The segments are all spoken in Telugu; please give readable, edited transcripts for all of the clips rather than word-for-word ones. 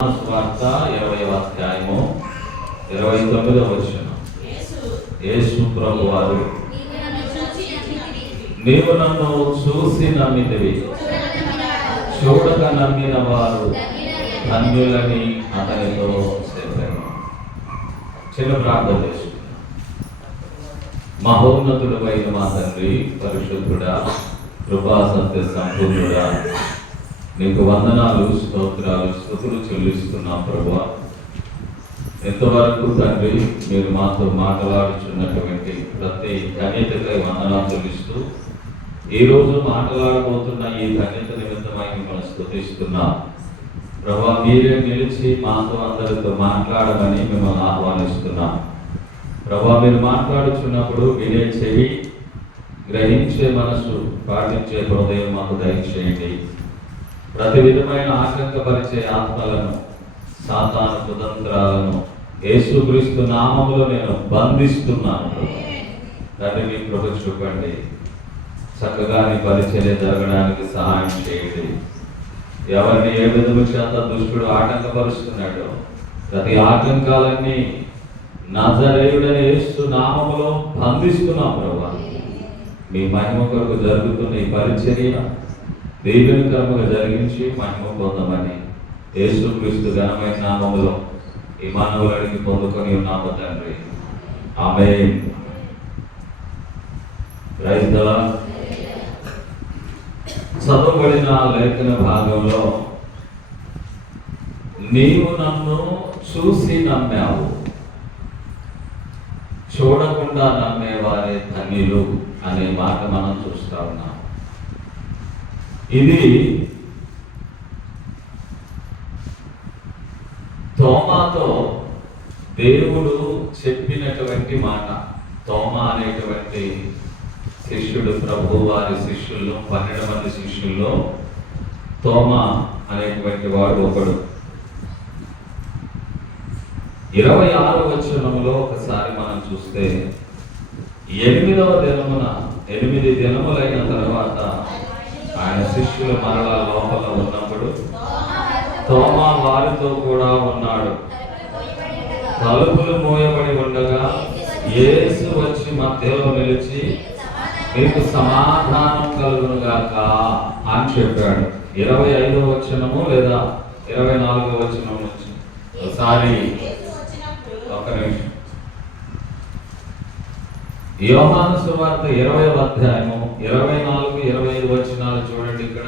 సువార్త 20వ అధ్యాయము 29వ వచనం. యేసు ప్రభువారు, నీవు నన్ను చూసి నమ్మితివి, చూడక నమ్మిన వారు ధన్యులని అతనితో చెప్పాను. చిన్న ప్రార్థన చేసుకున్నాం. మహోన్నతుడు అయిన మా తండ్రి, పరిశుద్ధుడా, కృపా సత్య సంపూర్ణుడా, నీకు వందనాలు, స్తోత్రాలు, స్తుతులు చెల్లిస్తున్నాం ప్రభువా. ఎంతవరకు తండ్రి మీరు మాతో మాట్లాడుచున్నటువంటి ప్రతి ధన్యతకై వందనాలు చెల్లిస్తూ ఈరోజు మాట్లాడబోతున్న ఈ ధన్యత నిమిత్తమై మిమ్మల్ని స్తుతిస్తున్నాం ప్రభువా. మీరే నిలిచి మాతో అందరితో మాట్లాడమని మిమ్మల్ని ఆహ్వానిస్తున్నాం ప్రభువా. మీరు మాట్లాడుచున్నప్పుడు వినే చెవి, గ్రహించే మనసు, పాటించే హృదయం మాకు దయచేయండి. ప్రతి విధమైన ఆటంకపరిచే ఆత్మలను, సాతాను కుతంత్రాలను యేసుక్రీస్తు నామములో నేను బంధిస్తున్నాను. తండ్రి మీ కృప చూపండి. చక్కగా నీ పరిచర్య జరగడానికి సహాయం చేయండి. ఎవరిని ఏ విధము చేత దుష్టుడు ఆటంకపరుస్తున్నాడో ప్రతి ఆటంకాలన్నీ నజరేయుడైన యేసు నామములో బంధిస్తున్నాం ప్రభువా. మీ మహిమ కొరకు జరుగుతున్న ఈ పరిచర్య దీవెనకరముగా జరిగించి మహిమ పొందమని యేసుక్రీస్తు ఘనమైన నామములో ఈ మానవులు అడిగి పొందుకొని ఉన్నాము తండ్రి. ఆమేన్. Praise the Lord. చదవబడిన లేఖన భాగంలో నీవు నన్ను చూసి నమ్మావు, చూడకుండా నమ్మేవారే ధన్యులు అనే మాట మనం చూస్తా ఉన్నాం. ఇది తోమాతో దేవుడు చెప్పినటువంటి మాట. తోమా అనేటువంటి శిష్యుడు, ప్రభు వారి శిష్యుల్లో 12 మంది శిష్యుల్లో తోమా అనేటువంటి వాడు ఒకడు. 26వ వచనంలో ఒకసారి మనం చూస్తే 8వ దినమున 8 దినములైన తర్వాత ఆయన శిష్యులు మరలా లోపల ఉన్నప్పుడు తోమా వారితో కూడా ఉన్నాడు. తలుపులు మూయబడి ఉండగా యేసు వచ్చి మధ్యలో నిలిచి మీకు సమాధానం కలుగును గాక అని చెప్పాడు. 25వ వచనము లేదా 24వ వచనం నుంచి ఒకసారి ఒక నిమిషం. యోహాను సువార్త 20వ అధ్యాయము 24, 25 వచనాలు చూడండి. ఇక్కడ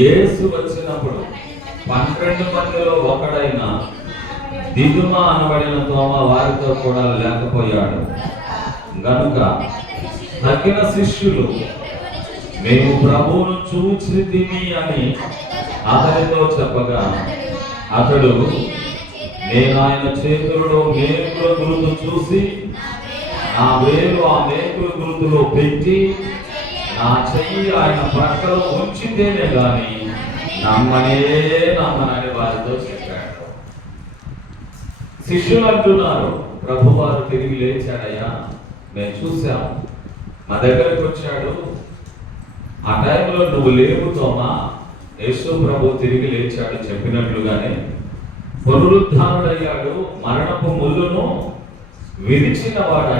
యేసు వచ్చినప్పుడు 12 మందిలో ఒకడైన దిదుమా అనబడిన తోమా వారితో కూడా లేకపోయాడు గనుక తగిన శిష్యులు మేము ప్రభువును చూచితిమి అని అతనితో చెప్పగా అతడు, నేను ఆయన చేతులలో మేకుల గుర్తు చూసి నా వేలు ఆ మేకుల గుర్తులో పెట్టి నా చెయ్యి ఆయన ప్రక్కలో ఉంచితేనే గాని నమ్మనని వారితో చెప్పాడు. శిష్యులు అంటున్నారు, ప్రభువారు తిరిగి లేచాడయ్యా, మేము చూసాము, మా దగ్గరికి వచ్చాడు. ఆ టైంలో నువ్వు లేవు తోమా, యేసు ప్రభు తిరిగి లేచాడు చెప్పినట్లుగానే పునరుద్ధానుడయ్యాడు. మరణపు ముళ్ళును విరిచిన వాడు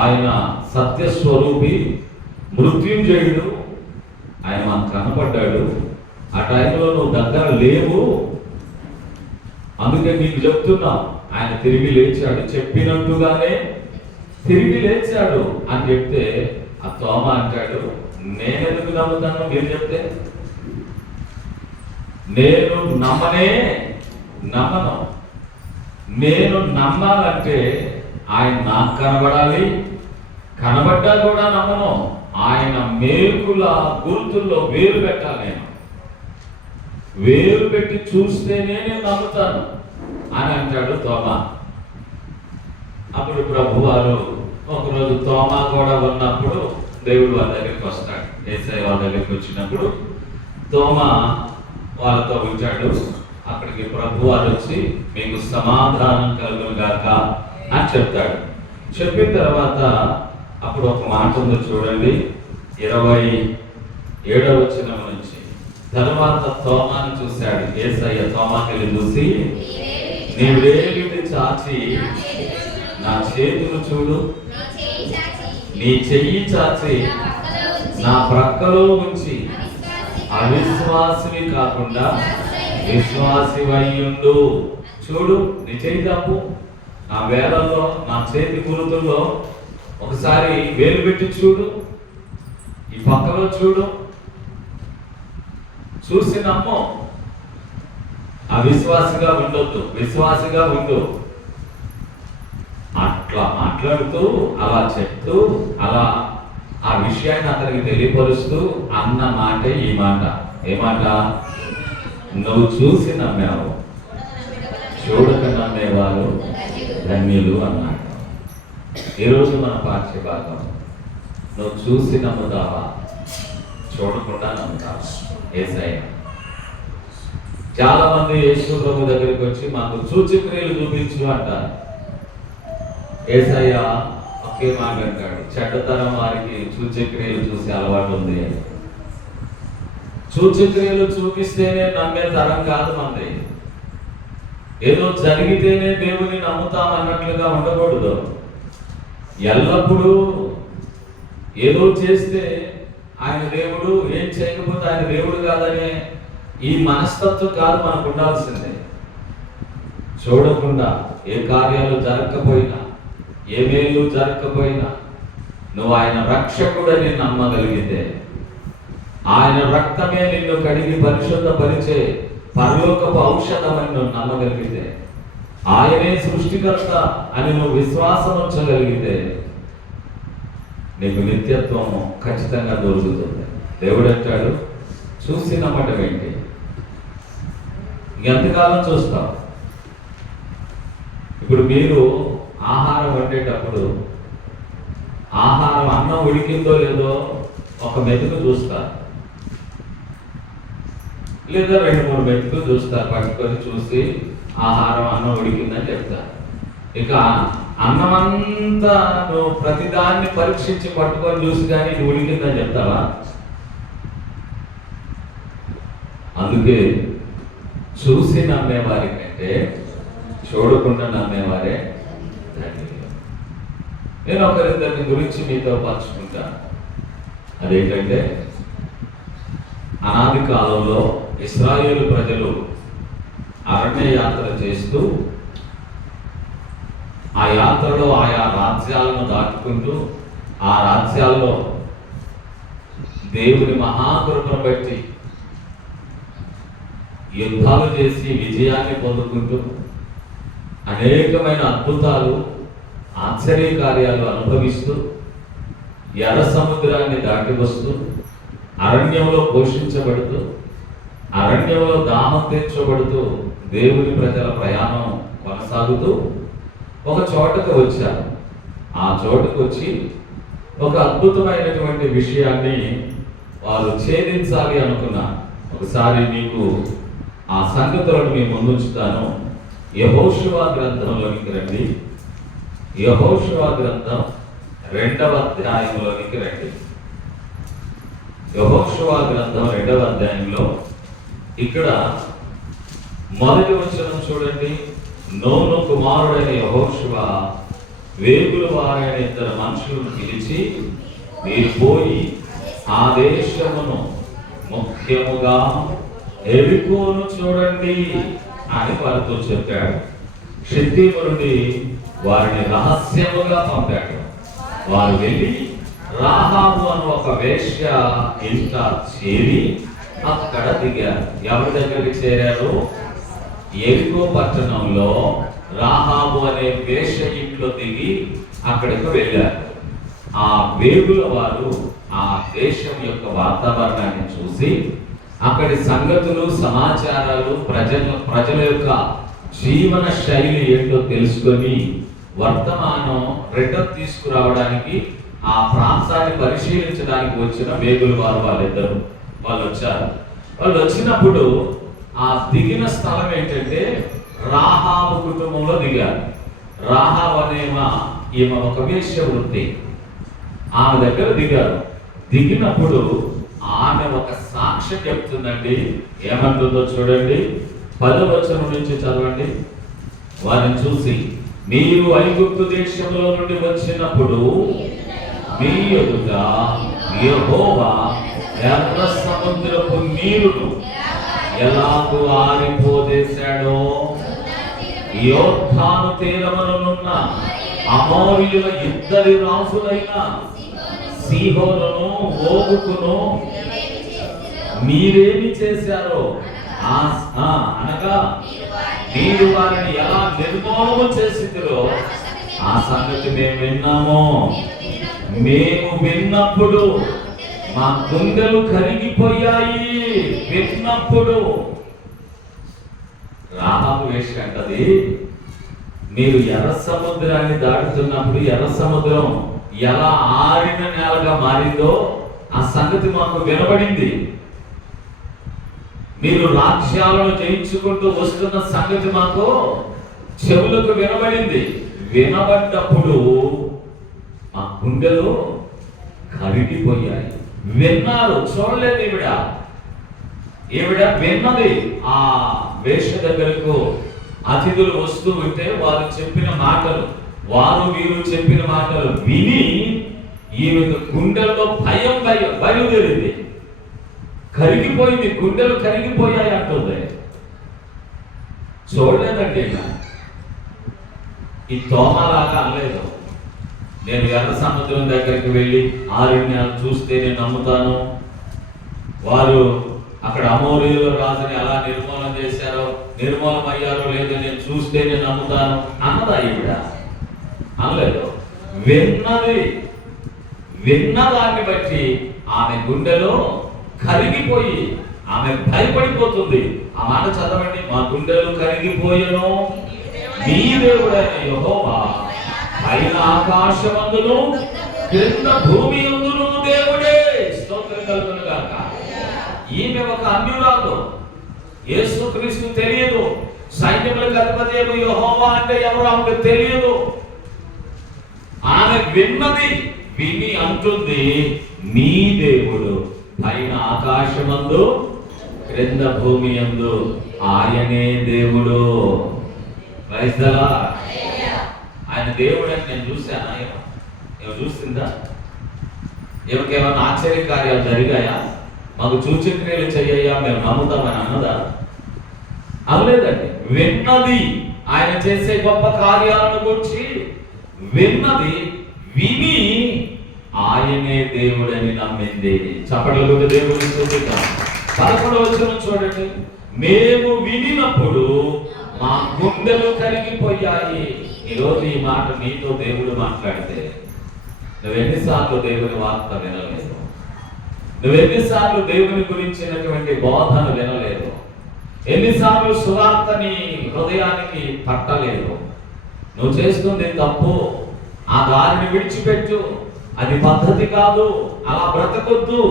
ఆయన సత్యస్వరూపి, మృత్యుంజయుడు. ఆయన మాకు కనపడ్డాడు. ఆ టైంలో నువ్వు దగ్గర లేవు, అందుకే నీకు చెప్తున్నా ఆయన తిరిగి లేచాడు, చెప్పినట్టుగానే తిరిగి లేచాడు అని చెప్తే ఆ తోమా అంటాడు, నేనెందుకు నమ్ముతాను మీరు చెప్తే? నేను నమ్మను. నేను నమ్మాలంటే ఆయన నాకు కనబడాలి, కనబడ్డా కూడా నమ్మను. ఆయన మేకుల గుర్తుల్లో వేలు పెట్టాలి. నేను వేలు పెట్టి చూస్తేనే నేను నమ్ముతాను అని అంటాడు తోమా. అప్పుడు ప్రభువారు ఒకరోజు తోమా కూడా ఉన్నప్పుడు దేవుడు వాళ్ళ దగ్గరికి వస్తాడు. యేసయ్య వాళ్ళ దగ్గరికి వచ్చినప్పుడు తోమా వాళ్ళతో ఉంటాడు. అక్కడికి ప్రభువారు వచ్చి మీకు సమాధానం కలుగును గాక అని చెప్తాడు. చెప్పిన తర్వాత అప్పుడు ఒక మాట ఉందో చూడండి, 27వ వచనం నుంచి తర్వాత తోమాను చూశాడు. యేసయ్య తోమాకెళ్ళి చూసి, నీ వేలిని చాచి నా చేతులు చూడు, నీ చెయ్యి చాచి నా ప్రక్కలో ఉంచి అవిశ్వాసివి కాకుండా విశ్వాసివయ్యుండు. చూడు, నీ చేయి తప్పు, నా వేలల్లో నా చేతి గురుతుల్లో ఒకసారి వేలు పెట్టి చూడు, ఈ పక్కలో చూడు, చూసి నమ్ము. అవిశ్వాసిగా ఉండొద్దు, విశ్వాసిగా ఉండు. అట్లా మాట్లాడుతూ, అలా చెప్తూ, అలా ఆ విషయాన్ని అతనికి తెలియపరుస్తూ అన్న మాటే ఈ మాట. ఏ మాట? నువ్వు చూసి నమ్మావు, చూడక నమ్మేవారు ధన్యులు అన్నాడు. ఈరోజు మన పాఠ్య భాగం, నువ్వు చూసి నమ్ముతావా, చూడకుండా నమ్ముతావా? యేసయ్య చాలా మంది యేసు ప్రభు దగ్గరికి వచ్చి మాకు సూచక్రియలు చూపించు అంటారు. యేసయ్య ఒకే మాట అంటాడు, చెడ్డతరం వారికి సూచక్రియలు చూసే అలవాటు ఉంది. సూచక్రియలు చూపిస్తేనే నమ్మే తరం కాదు మంది. ఏదో జరిగితేనే దేవుని నమ్ముతాం అన్నట్లుగా ఉండకూడదు. ఎల్లప్పుడూ ఏదో చేస్తే ఆయన దేవుడు, ఏం చేయకపోతే ఆయన దేవుడు కాదనే ఈ మనస్తత్వం కాదు మనకు ఉండాల్సిందే. చూడకుండా ఏ కార్యాలు జరగకపోయినా, ఏ మేలు జరగకపోయినా నువ్వు ఆయన రక్షకుడని నమ్మగలిగితే, ఆయన రక్తమే నిన్ను కడిగి పరిశుద్ధపరిచే పరలోకపు ఔషధమని నువ్వు నమ్మగలిగితే, ఆయనే సృష్టికర్త అని నువ్వు విశ్వాసం ఉంచగలిగితే నీకు నిత్యత్వము ఖచ్చితంగా దొరుకుతుంది. దేవుడు అంటాడు, చూసి నమ్మటం ఏంటి? ఎంతకాలం చూస్తావు? ఇప్పుడు మీరు ఆహారం వండేటప్పుడు ఆహారం అన్నం ఉడికిందో లేదో ఒక మెతుకు చూస్తారు, లేదా 2-3 మెతుకులు చూస్తారు. పట్టుకొని చూసి ఆహారం అన్నం ఉడికిందని చెప్తారు. ఇక అన్నమంతా నువ్వు ప్రతిదాన్ని పరీక్షించి పట్టుకొని చూసి కానీ ఇది ఉడికిందని చెప్తావా? అందుకే చూసి నమ్మేవారి కంటే చూడకుండా నమ్మేవారే ధన్యులు. నేను ఒకరిద్దరి గురించి మీతో పంచుకుంటాను. అదేంటంటే, అనాది కాలంలో ఇశ్రాయేలు ప్రజలు అరణ్య యాత్ర చేస్తూ ఆ యాత్రలో ఆయా రాజ్యాలను దాటుకుంటూ ఆ రాజ్యాల్లో దేవుని మహాకృపను బట్టి యుద్ధాలు చేసి విజయాన్ని పొందుకుంటూ అనేకమైన అద్భుతాలు, ఆశ్చర్య కార్యాలు అనుభవిస్తూ ఎర్ర సముద్రాన్ని దాటి వస్తూ అరణ్యంలో పోషించబడుతూ అరణ్యంలో దాహం తీర్చబడుతూ దేవుని ప్రజల ప్రయాణం కొనసాగుతూ ఒక చోటకు వచ్చారు. ఆ చోటుకు వచ్చి ఒక అద్భుతమైనటువంటి విషయాన్ని వారు ఛేదించాలి అనుకున్నారు. ఒకసారి మీకు ఆ సంగతులను మీ ముందుంచుతాను. యెహోషువ గ్రంథంలోనికి రండి. యెహోషువ గ్రంథం 2వ అధ్యాయంలోనికి రండి. యెహోషువ గ్రంథం 2వ అధ్యాయంలో ఇక్కడ మొదటి వచనం చూడండి. నూను కుమారుడైన యెహోషువ వేగుల వారైన 2 మనుషులను పిలిచి, మీరు పోయి ఆ దేశమును ముఖ్యముగా ఎరికోను చూడండి అని వారితో చెప్పాడు. షిత్తీము నుండి వారిని రహస్యముగా పంపాడు. వారు వెళ్ళి రాహాబు అను ఒక వేశ్య ఇంట చేరి అక్కడ దిగారు. ఎవరి దగ్గరికి చేరారు? ఎరికో పట్టణంలో రాహాబు అనే వేశ్య ఇంట్లో దిగి అక్కడికి వెళ్ళారు. ఆ వేగుల వారు ఆ దేశం యొక్క వాతావరణాన్ని చూసి అక్కడి సంగతులు, సమాచారాలు, ప్రజల యొక్క జీవన శైలి ఏంటో తెలుసుకొని వర్తమానం రిటర్న్ తీసుకురావడానికి ఆ ప్రాంతాన్ని పరిశీలించడానికి వచ్చిన వేగుల వారు వాళ్ళిద్దరు వాళ్ళు వచ్చారు. వాళ్ళు వచ్చినప్పుడు ఆ దిగిన స్థలం ఏంటంటే రాహాబు కుటుంబంలో దిగారు. రాహాబు ఈమె ఒక వేశ్య వృత్తి. ఆమె దగ్గర దిగారు. దిగినప్పుడు ఆమె ఒక సాక్ష్యం చెప్తుందండి. ఏమంటుందో చూడండి, 10వ వచనం నుంచి చదవండి. వారిని చూసి, మీరు ఐగుప్తు దేశంలో నుండి వచ్చినప్పుడు మీ ఎదుట యెహోవా ఎర్ర సముద్రపు నీరును ఎలాగూ ఆరిపోదేశాడో, యోర్దాను తీరమునున్న అమోరీయుల ఇద్దరి రాజులైన సీహోనును ఓగుకును మీరేమి చేశారో అనగా మీరు వారిని ఎలా నిర్మూలన చేసిరో ఆ సంగతి మేము విన్నాము. మేము విన్నప్పుడు మా గుండెలు కరిగిపోయాయి. విన్నప్పుడు రాహాబు వేష అంటది, మీరు ఎర్ర సముద్రాన్ని దాటుతున్నప్పుడు ఎర్ర సముద్రం ఎలా ఆరిన నేలగా మారిందో ఆ సంగతి మాకు వినబడింది. మీరు రాజ్యాలను జయించుకుంటూ వస్తున్న సంగతి మాకు చెవులకు వినబడింది. వినబడ్డప్పుడు ఆ గుండెలు కరిగిపోయాయి. విన్నారు, చూడలేదు. ఈవిడ విన్నది. ఆ వేష దగ్గరకు అతిథులు వస్తూ ఉంటే వారు చెప్పిన మాటలు, వీరు చెప్పిన మాటలు విని ఈమె గుండెల్లో భయం బయలుదేరింది. కరిగిపోయింది, గుండెలు కరిగిపోయాయి అంటుంది. చూడలేదండి. ఈ తోమలాగా అనలేదు, నేను ఎర్ర సముద్రం దగ్గరికి వెళ్ళి ఆరణ్యాలు చూస్తే నేను నమ్ముతాను, వారు అక్కడ అమోరీయుల రాజుని ఎలా నిర్మూలన చేశారో, నిర్మూలమయ్యారో లేదో నేను చూస్తే నేను నమ్ముతాను అన్నదా ఈవిడ? అనలేదు. విన్నదాన్ని బట్టి ఆమె గుండెలో కరిగిపోయి ఆమె భయపడిపోతుంది. ఆ మాట చదవండి. మా గుండెలు కరిగిపోయెను, నీ దేవుడైన యెహోవా పైన ఆకాశమందును క్రింద భూమి యందును దేవుడే. స్తోత్రం కలుగును గాక. ఈమె ఒక అన్యురాలు, యేసుక్రీస్తు తెలియదు, సైన్యములకు అధిపతి యెహోవా అంటే ఎవరో ఆమెకు తెలియదు. ఆమె విని అంటుంది, నీ దేవుడు పైన ఆకాశమందు క్రింద భూమి యందు ఆయనే దేవుడు. Praise the Lord. ఆయన దేవుడు అని నేను చూశానా? ఏమో చూసిందా? ఏమైనా ఆశ్చర్య కార్యాలు జరిగాయా? మాకు సూచక్రియలు చెయ్యా మేము నమ్ముతామని అన్నదా? అనలేదండి. విన్నది, ఆయన చేసే గొప్ప కార్యాలను గురించి విన్నది, విని ఆయనే దేవుడని నమ్మింది. చప్పట్లు కొట్టి దేవుడిని స్తుతిద్దాం. 11వ వచనం చూడండి. మేము వినినప్పుడు మా గుండెలు కరిగిపోయాయి. ఈరోజు ఈ మాట నీతో దేవుడు మాట్లాడితే నువ్వెన్నిసార్లు దేవుని వార్త వినలేదు? నువ్వెన్నిసార్లు దేవుని గురించినటువంటి బోధన వినలేదు? ఎన్నిసార్లు సువార్తని హృదయానికి పట్టలేదు? నువ్వు చేస్తుంది తప్పు, ఆ దారిని విడిచిపెట్టు, అది పద్ధతి కాదు, అలా బ్రతకొద్దు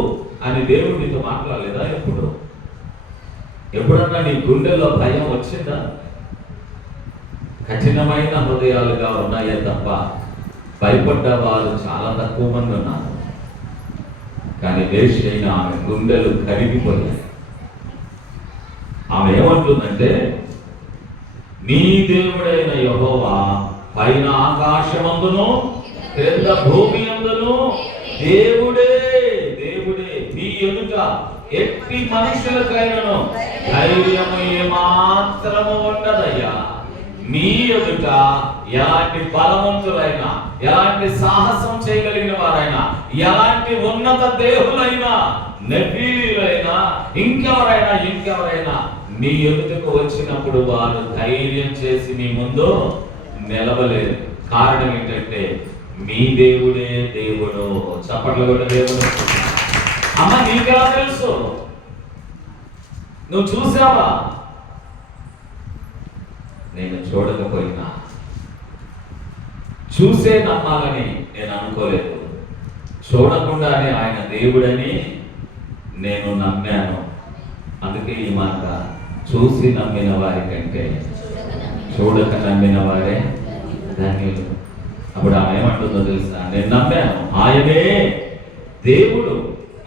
అని దేవుడు నీతో మాట్లాడలేదా? ఎప్పుడన్నా నీ గుండెల్లో భయం వచ్చిందా? కఠినమైన హృదయాలుగా ఉన్నాయే తప్ప భయపడ్డ వారు చాలా తక్కువ మంది ఉన్నారు. కానీ వేశ్యైన ఆమె గుండెలు కరిగిపోయాయి. ఆమె ఏమంటుందంటే, నీ దేవుడైన యెహోవా పైన ఆకాశమందును క్రింద భూమి యందును దేవుడే. నీ ఎదుట ఎట్టి మనుషులకైనను ధైర్యము ఏమాత్రము ఉండదయ్యా. నీ ఎదుట ఎలాంటి బలవంతులైనా, ఎలాంటి సాహసం చేయగలిగిన వారైనా, ఎలాంటి ఉన్నత దేవులైనా, నబీలైనా, ఇంకెవరైనా నీ ఎదుటకు వచ్చినప్పుడు వారు ధైర్యం చేసి నీ ముందు నిలవలేరు. కారణం ఏంటంటే మీ దేవుడే దేవుడు. చప్పట్లు కూడా దేవుడు. అమ్మ, నీకెలా తెలుసు? నువ్వు చూసావా? నేను చూడకపోయినా చూసే నమ్మాలని నేను అనుకోలేదు. చూడకుండానే ఆయన దేవుడని నేను నమ్మాను. అందుకే ఈ మాట, చూసి నమ్మిన వారి కంటే చూడక నమ్మిన వారే ధన్యులు. అప్పుడు ఆమె ఏమంటుందో తెలుసా? నేను నమ్మాను, ఆయనే దేవుడు,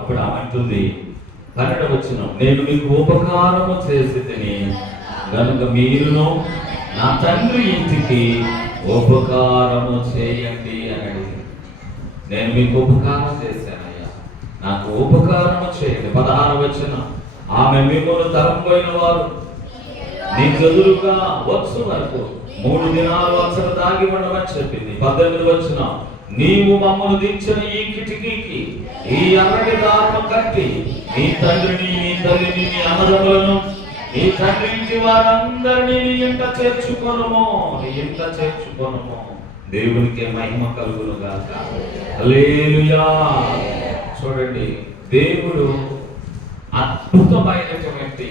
అప్పుడు ఆమె అంటుంది 12వ వచనం, నేను మీకు ఉపకారము చేసి తిని గనుక మీరును నా తండ్రి ఇంటికి ఉపకారము చేయండి అని అడిగింది. నేను మీకు ఉపకారం చేశానయ్యా, నాకు ఉపకారము చేయండి. 16వ వచనం, ఆమె మిమ్మల్ని తరంపోయిన వారు నీ ఎదురుగా వచ్చు వరకు 3 దినాలు అసలు దాగి ఉండమని చెప్పింది. 18వ వచనం, నీవు మమ్మను దించిన ఈ కిటికీకి ఈ ఎర్రటి దారము కట్టి నీ తండ్రిని, నీ తల్లిని, నీ అన్నదమ్ములను, నీ తండ్రి ఇంటి వారందరినీ నీ ఇంట చేర్చుకొనుము, నీ ఇంట చేర్చుకొనుము. దేవునికి మహిమ కలుగును గాక. హల్లెలూయా. చూడండి, దేవుడు అద్భుతమైనటువంటి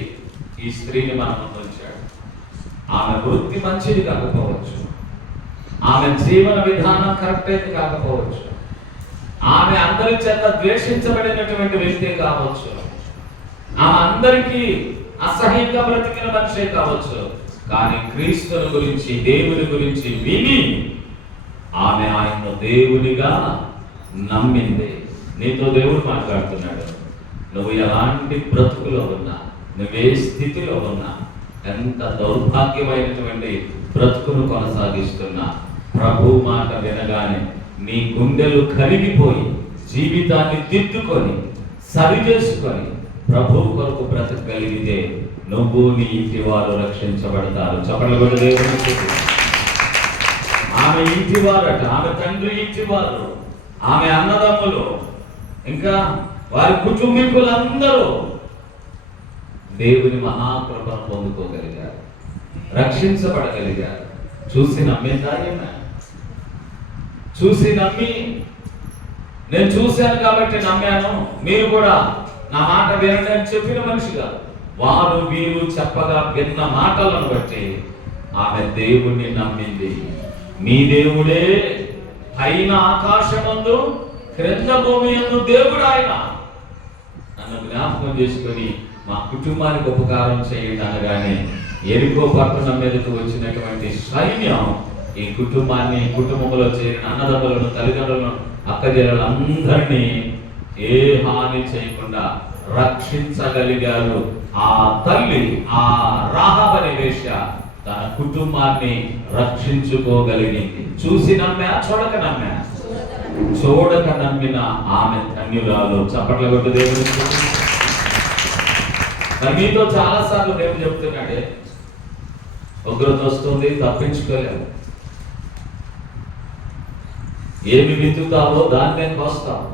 ఈ స్త్రీని మన ముందు ఉంచాడు. ఆమె వృత్తి మంచిది కాకపోవచ్చు, ఆమె జీవన విధానం కరెక్ట్ అయితే కాకపోవచ్చు, ఆమె అందరి చేత ద్వేషించబడినటువంటి వ్యక్తి కావచ్చు, ఆమె అందరికీ అసహ్యంగా బ్రతికిన మనిషే కావచ్చు, కానీ క్రీస్తుని గురించి, దేవుని గురించి విని ఆమె ఆయన్ను దేవునిగా నమ్మింది. నీతో దేవుడు మాట్లాడుతున్నాడు. నువ్వు ఎలాంటి బ్రతుకులో ఉన్నా, నువ్వే స్థితిలో ఉన్నా, ఎంత దౌర్భాగ్యమైనటువంటి బ్రతుకును కొనసాగిస్తున్నా, ప్రభు మాట వినగానే నీ గుండెలు కరిగిపోయి జీవితాన్ని దిద్దుకొని సరి చేసుకొని ప్రభు కొరకు బ్రతకగలిగితే నువ్వు నీ ఇంటి వారు రక్షించబడతారు. చెప్పండి కూడా దేవుని. ఆమె ఇంటి వారట, ఆమె తండ్రి ఇంటి వారు, ఆమె అన్నదమ్ములు, ఇంకా వారి కుటుంబీకులందరూ దేవుని మహాకృపను పొందుకోగలిగారు, రక్షించబడగలిగారు. చూసి నమ్మేదాయమే, చూసి నమ్మి, నేను చూశాను కాబట్టి నమ్మాను, మీరు కూడా నా మాట వినండి అని చెప్పిన మనిషి కాదు. వారు వీరు చెప్పగా విన్న మాటలను బట్టి ఆమె దేవుణ్ణి నమ్మింది. మీ దేవుడే పైన ఆకాశమందు క్రింద భూమి యందు దేవుడు ఆయన నన్ను జ్ఞాపకం చేసుకొని మా కుటుంబానికి ఉపకారం చేయండి అనగానే ఎరికో పట్టణం మీదకు వచ్చినటువంటి సైన్యం ఈ కుటుంబాన్ని, కుటుంబంలో చేరిన అన్నదమ్ములను, తల్లిదండ్రులను, అక్కజెల్లెలందరినీ ఏ హాని చేయకుండా రక్షించగలిగారు. ఆ తల్లి, ఆ రాహాబు అనే వేశ్య తన కుటుంబాన్ని రక్షించుకోగలిగింది. చూసి నమ్మా, చూడక నమ్మా? చూడక నమ్మిన ఆమె ధన్యురాలు. చప్పట్ల కొట్టు దేవుని. మీతో చాలా సార్లు దేవుడు చెప్తున్నాడే, ఉగ్రత వస్తుంది, తప్పించుకోలేము. ఏమి విత్తుతావో దాన్నే కోస్తావు.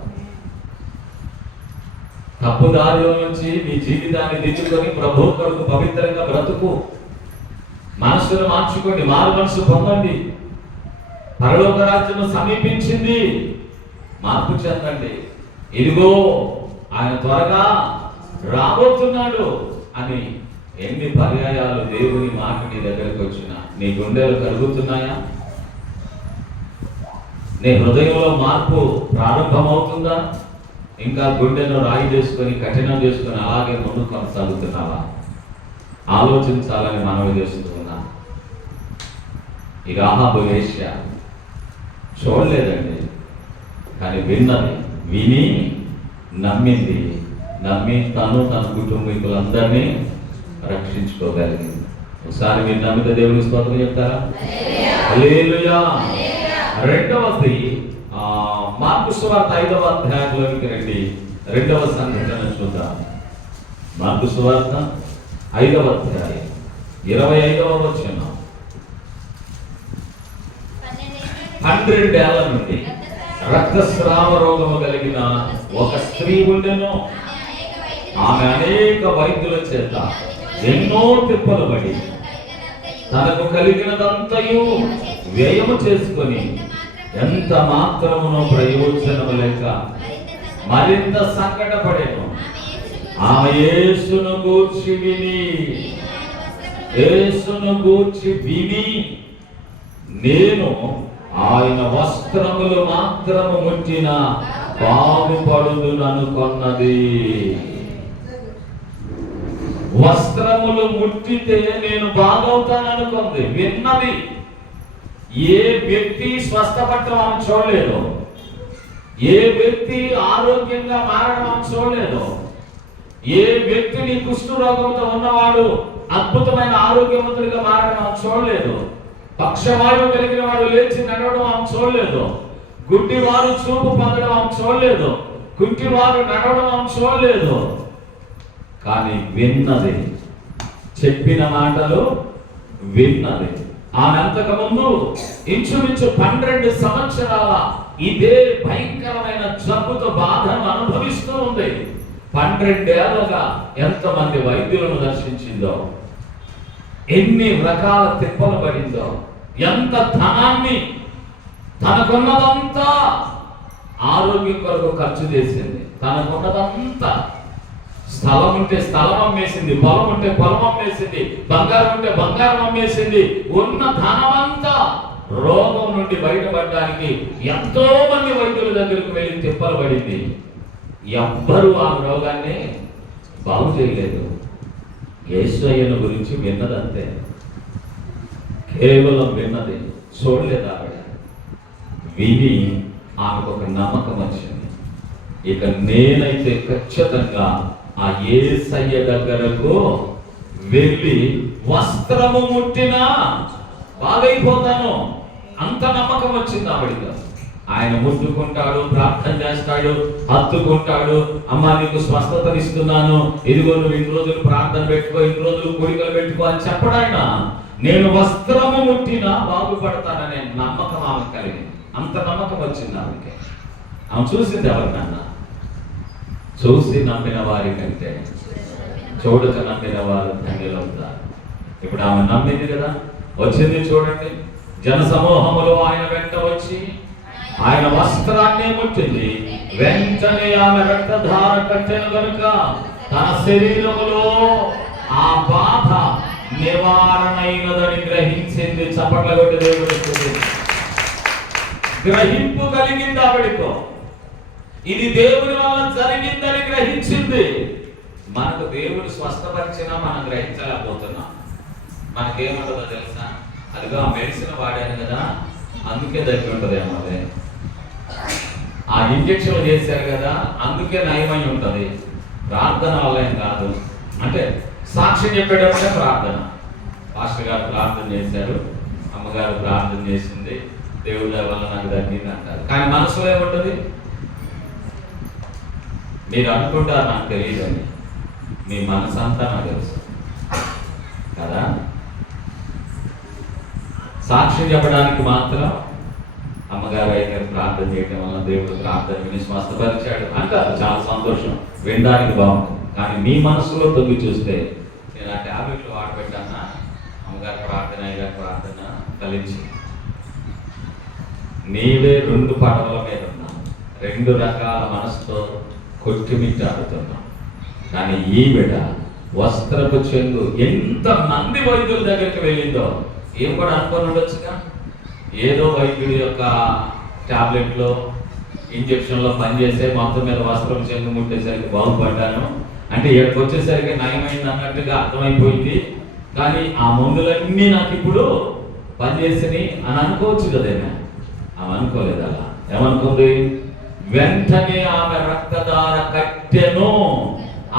తప్పు దారిలో నుంచి నీ జీవితాన్ని దిద్దుకొని ప్రభు కొరకు పవిత్రంగా బ్రతుకు. మనసును మార్చుకోండి, మారు మనసు పొందండి. పరలోక రాజ్యము సమీపించింది, మార్పు చెందండి. ఇదిగో ఆయన త్వరగా రాబోతున్నాడు అని ఎన్ని పర్యాయాలు దేవుని మాట నీ దగ్గరకు వచ్చినా నీ గుండెలు కలుగుతున్నాయా? నీ హృదయంలో మార్పు ప్రారంభమవుతుందా? ఇంకా గుండెను రాయి చేసుకొని, కఠినం చేసుకొని అలాగే ముందు కొనసాగుతున్నావా? ఆలోచించాలని మనవి చేస్తున్నా. ఈ రాహాబు వేశ్య చూడలేదండి, కానీ విన్నది, విని నమ్మింది. నమ్మి తను, తన కుటుంబీకులందరినీ రక్షించుకోగలిగింది. ఒకసారి మీరు నమ్మితే దేవుని స్తోత్రం చెప్తారా? హల్లెలూయా. రెండవది, మార్కు సువార్త 5వ అధ్యాయంలోకి రండి. 2వ సంఘటన చూద్దాం. మార్కు సువార్త 5వ అధ్యాయం 25వ వచనం. 12 ఏళ్ల నుండి రక్తస్రావ రోగము కలిగిన ఒక స్త్రీ ఉండెను. ఆమె అనేక వైద్యుల చేత ఎన్నో తిప్పలు పడి తనకు కలిగినదంతయు వ్యయము చేసుకొని ఎంత మాత్రమునో ప్రయోజనము లేక మరింత సంకటపడెను. ఆమె యేసును గూర్చి విని నేను ఆయన వస్త్రములు మాత్రము ముట్టిన బాగుపడుదుననుకొన్నది. వస్త్రములు ముట్టితే నేను బాగవుతాననుకుంది. విన్నది. ఏ వ్యక్తి స్వస్థపడటం ఆమె చూడలేదు, ఏ వ్యక్తి ఆరోగ్యంగా మారడం మనం చూడలేదు. ఏ వ్యక్తిని కుష్ఠరోగంతో ఉన్నవాడు అద్భుతమైన ఆరోగ్యవంతుడిగా మారడం మనం చూడలేదు. పక్షవాయువు కలిగిన వాడు లేచి నడవడం మనం చూడలేదు. గుడ్డి వారు చూపు పొందడం మనం చూడలేదు. కుంటి వారు నడవడం మనం చూడలేదు. కానీ విన్నది, చెప్పిన మాటలు విన్నది. ఆనంతకముందు ఇంచుమించు 12 సంవత్సరాల ఇదే భయంకరమైన జబ్బుతో బాధను అనుభవిస్తూ ఉంది. 12 ఏళ్లుగా ఎంతమంది వైద్యులను దర్శించిందో, ఎన్ని రకాల తిప్పలు పడిందో, ఎంత ధనాన్ని తనకున్నదంతా ఆరోగ్యం కొరకు ఖర్చు చేసింది. తనకున్నదంతా స్థలం ఉంటే స్థలం అమ్మేసింది, పొలం ఉంటే పొలం అమ్మేసింది, బంగారం ఉంటే బంగారం అమ్మేసింది. ఉన్న ధనమంతా రోగం నుండి బయటపడడానికి ఎంతో మంది వైద్యుల దగ్గరకు వెళ్ళి తిప్పలు పడింది. ఎవ్వరూ ఆ రోగాన్ని బాగు చేయలేదు. యేసయ్యను గురించి విన్నదంతే, కేవలం విన్నది, చూడలేదు. ఆవిడ విని ఆమెకు ఒక నమ్మకం వచ్చింది. ఇక నేనైతే ఖచ్చితంగా ఆ యేసయ్య దగ్గరకు వెళ్ళి వస్త్రము ముట్టినా బాగైపోతాను, అంత నమ్మకం వచ్చింది ఆవిడకి. ఆయన ముట్టుకుంటాడు, ప్రార్థన చేస్తాడు, హత్తుకుంటాడు. అమ్మా నీకు స్వస్థత ఇస్తున్నాను, ఇదిగో నువ్వు ఇన్ని రోజులు ప్రార్థన పెట్టుకో, ఇన్ని రోజులు కోరికలు పెట్టుకో అని చెప్పడాయన. నేను వస్త్రము ముట్టినా బాగుపడతాననే నమ్మకం ఆమె కలిగింది. అంత నమ్మకం వచ్చింది ఆమెకి. ఆమె చూసింది ఎవరికన్నా? చూసి నమ్మిన వారి కంటే చూడక నమ్మిన వారు ధన్యులవుతారు. ఇప్పుడు ఆమె నమ్మింది కదా, వచ్చింది. చూడండి, జన సమూహములో ఆయన వెంట వచ్చి ఆయన వస్త్రాన్ని ముట్టింది. వెంటనే ఆమె రక్తధార కట్టెను కనుక తన శరీరములో ఆ బాధ నివారణైనదని గ్రహించింది. చప్పట్ల కొట్టి దేవుడు గ్రహింపు కలిగింది ఆవిడకు. ఇది దేవుని వల్ల జరిగిందని గ్రహించింది. మనకు దేవుడు స్వస్థపరిచినా మనం గ్రహించలేకపోతున్నాం. మనకేముంటుందో తెలుసా? అదిగో ఆ మెడిసిన్ వాడాను కదా, అందుకే దగ్గర ఉంటుందేమో. అదే ఆ ఇంజక్షన్ చేశారు కదా, అందుకే నయమై ఉంటుంది. ప్రార్థన వల్ల ఏం కాదు. అంటే సాక్ష్యం చెప్పేటప్పుడే ప్రార్థన. పాస్టర్ గారు ప్రార్థన చేశారు, అమ్మగారు ప్రార్థన చేసింది, దేవుడి వల్ల నాకు తగ్గింది అంటారు. కానీ మనసులో ఏముంటుంది? మీరు అనుకుంటారు నాకు తెలియదని, మీ మనసు అంతా నాకు తెలుసు కదా. సాక్ష్యం చెప్పడానికి మాత్రం అమ్మగారు అయితే ప్రార్థన చేయడం వల్ల దేవుడు ప్రార్థన విని స్వస్థపరిచాడు అంటారు. చాలా సంతోషం, వినడానికి బాగుంటుంది. కానీ మీ మనసులో తొంగి చూస్తే, నేను ఆ ట్యాబ్లెట్లు వాడబెట్టానా, అమ్మగారు ప్రార్థన, అయ్యగారు ప్రార్థన ఫలించి, నీవే 2 పడవల మీద ఉన్నావు, 2 రకాల మనసుతో కొట్టుమిట్టాడుతున్నాం. కానీ ఈవిడ వస్త్రపు చెంగు ఎంత మంది వైద్యుల దగ్గరికి వెళ్ళిందో ఏం కూడా అనుకొని ఉండొచ్చుగా. ఏదో వైద్యుడి యొక్క టాబ్లెట్లో ఇంజక్షన్లో పనిచేసే మొత్తం మీద వస్త్రం చెంగు ముట్టేసరికి బాగుపడ్డాను అంటే ఇక్కడికి వచ్చేసరికి నయమైంది అన్నట్టుగా అర్థమైపోయింది. కానీ ఆ మందులన్నీ నాకు ఇప్పుడు పనిచేసినాయి అని అనుకోవచ్చు కదేనా? ఆమె అనుకోలేదు. అలా ఏమనుకుంది? వెంటనే ఆమె రక్తధార కట్టెను.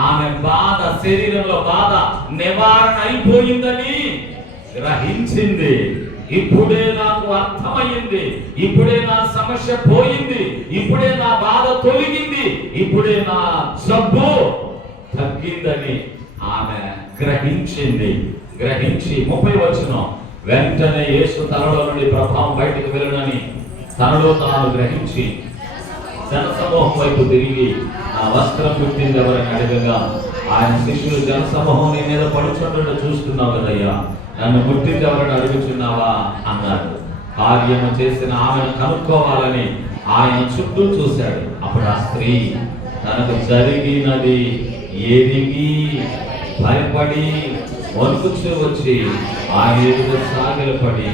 ఆమె బాధ, శరీరంలో బాధ నివారణ అయిపోయిందని గ్రహించింది. ఇప్పుడే నాకు అర్థమయ్యింది, ఇప్పుడే నా సమస్య పోయింది, ఇప్పుడే నా బాధ తొలగింది, ఇప్పుడే నా జబ్బు తగ్గిందని ఆమె గ్రహించింది. గ్రహించి 30వ వచనం, వెంటనే యేసు తనలో నుండి ప్రభావం బయటకు వెళ్ళనని తనలో తాను గ్రహించి జనసమూహం వైపు తిరిగి ఆ వస్త్రం పుట్టింది ఎవరని అడగగా, ఆయన శిష్యులు జనసమూహం నీ మీద పడుచుండడం చూస్తున్నావు కదయ్యా, నన్ను ముట్టింది ఎవరని అడుగుచున్నావా అన్నాడు. కార్యము చేసిన ఆమెను కనుక్కోవాలని ఆయన చుట్టూ చూశాడు. అప్పుడు ఆ స్త్రీ తనకు జరిగినది ఎరిగి భయపడి వణుకుచూ వచ్చి ఆయన ఎదురు సాగిలపడి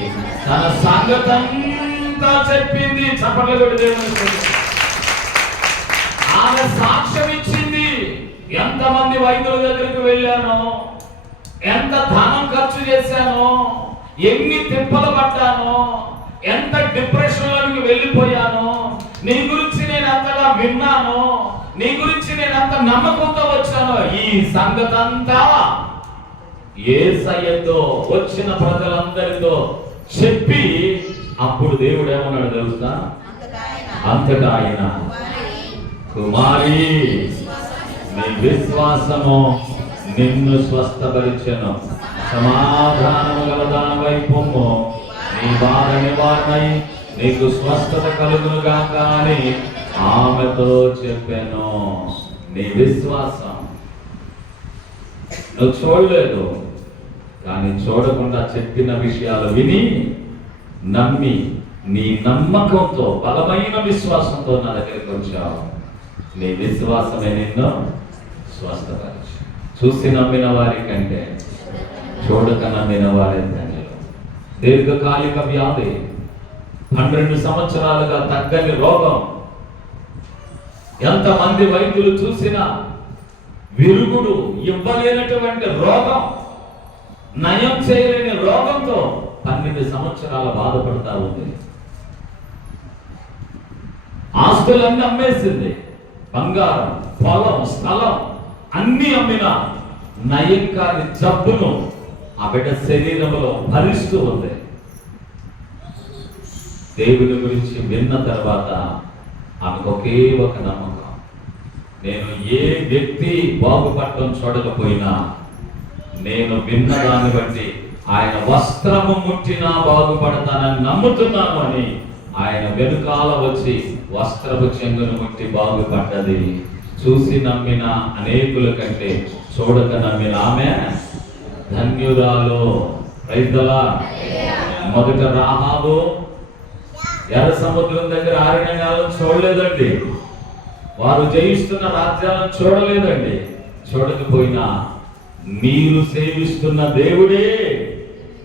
తన సంగతంతా చెప్పింది. చప్పట్లు కొట్టి దేవుని ఆమె సాక్ష్యం ఇచ్చింది. ఎంతమంది వైద్యుల దగ్గరికి వెళ్ళానో, ఎంత ధనం ఖర్చు చేశానో, ఎన్ని తిప్పలు పడ్డానో, ఎంత డిప్రెషన్లోకి వెళ్ళిపోయానో, నీ గురించి నేను ఎంత విన్నానో, నీ గురించి నేను ఎంత నమ్మకంతో వచ్చానో, ఈ సంగతి అంతా యేసయ్యతో వచ్చిన ప్రజలందరితో చెప్పి అప్పుడు దేవుడు ఏమన్నాడు తెలుసా? అంతటా ఆయన, కుమారి నీ విశ్వాసము నిన్ను స్వస్థపరిచెను, సమాధానము గలదానవై పొమ్ము, నీ బాధ నివారణై నీకు స్వస్థత కలుగును గాక అని ఆమెతో చెప్పాను. నీ విశ్వాసం, నువ్వు చూడలేదు కానీ చూడకుండా చెప్పిన విషయాలు విని నమ్మి నీ నమ్మకంతో బలమైన విశ్వాసంతో నా దగ్గరికి వచ్చావు. నీ విశ్వాసమే నిన్ను స్వస్థపరిచి. చూసి నమ్మిన వారి కంటే చూడక నమ్మిన వారి ధన్యులు. దీర్ఘకాలిక వ్యాధి, 12 సంవత్సరాలుగా తగ్గని రోగం, ఎంతమంది వైద్యులు చూసినా విరుగుడు ఇవ్వలేనటువంటి రోగం, నయం చేయలేని రోగంతో 12 సంవత్సరాలు బాధపడతా ఉంది. ఆస్తులన్నీ అమ్మేసింది, బంగారం, పొలం, స్థలం అన్ని అమ్మిన నయం కాని జబ్బును ఆ బిడ్డ శరీరంలో భరిస్తూ ఉంది. దేవుని గురించి విన్న తర్వాత ఆమెకు ఒకే ఒక నమ్మకం, నేను ఏ వ్యక్తి బాగుపడటం చూడకపోయినా నేను విన్న దాన్ని బట్టి ఆయన వస్త్రము ముట్టినా బాగుపడతానని నమ్ముతున్నాను అని ఆయన వెనుకాల వచ్చి వస్త్రపు చెంగును ముట్టి బాగుపడ్డది. చూసి నమ్మిన అనేకుల కంటే చూడక నమ్మిన ఆమె ధన్యురాలు. రైతులా, మొదట రాహాబు ఎర్ర సముద్రం దగ్గర ఆరణ్యాలను చూడలేదండి, వారు జయిస్తున్న రాజ్యాలను చూడలేదండి. చూడకపోయినా మీరు సేవిస్తున్న దేవుడే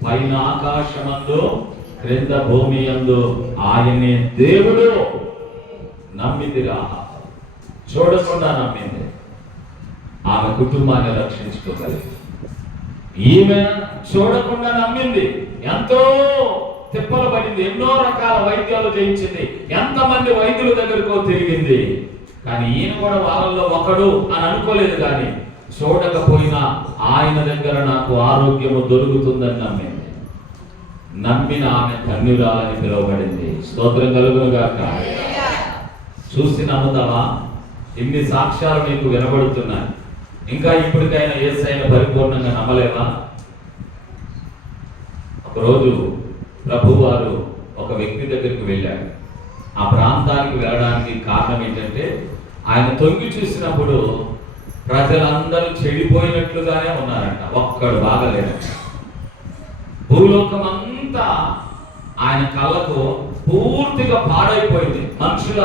పైన ఆకాశమందు క్రింద భూమి యందు ఆయనే దేవుడు. నమ్మింది రాహాబు, చూడకుండా నమ్మింది. ఆమె కుటుంబాన్ని రక్షించుకోగలిగింది. ఈమె చూడకుండా నమ్మింది, ఎంతో తిప్పలు పడింది, ఎన్నో రకాల వైద్యాలు చేయించింది, ఎంతమంది వైద్యుల దగ్గరకో తిరిగింది. కానీ ఈయన కూడా వాళ్ళల్లో ఒకడు అని అనుకోలేదు. కానీ చూడకపోయినా ఆయన దగ్గర నాకు ఆరోగ్యము దొరుకుతుందని నమ్మింది. నమ్మిన ఆమె ధన్యురాలని పిలువబడింది. స్తోత్రం కలుగును గాక. చూసి నమ్ముతావా? ఇన్ని సాక్ష్యాలు నీకు వినబడుతున్నాయి, ఇంకా ఇప్పటికైనా యేసయ్యను పరిపూర్ణంగా నమ్మలేవా? ఒకరోజు ప్రభువారు ఒక వ్యక్తి దగ్గరికి వెళ్ళాడు. ఆ ప్రాంతానికి వెళ్ళడానికి కారణం ఏంటంటే, ఆయన తొంగి చూసినప్పుడు ప్రజలందరూ చెడిపోయినట్లుగానే ఉన్నారంట, ఒక్కడు బాగలేదంట. భూలోకం అంతా ఆయన కళ్ళకు పూర్తిగా పాడైపోయింది. మనుషుల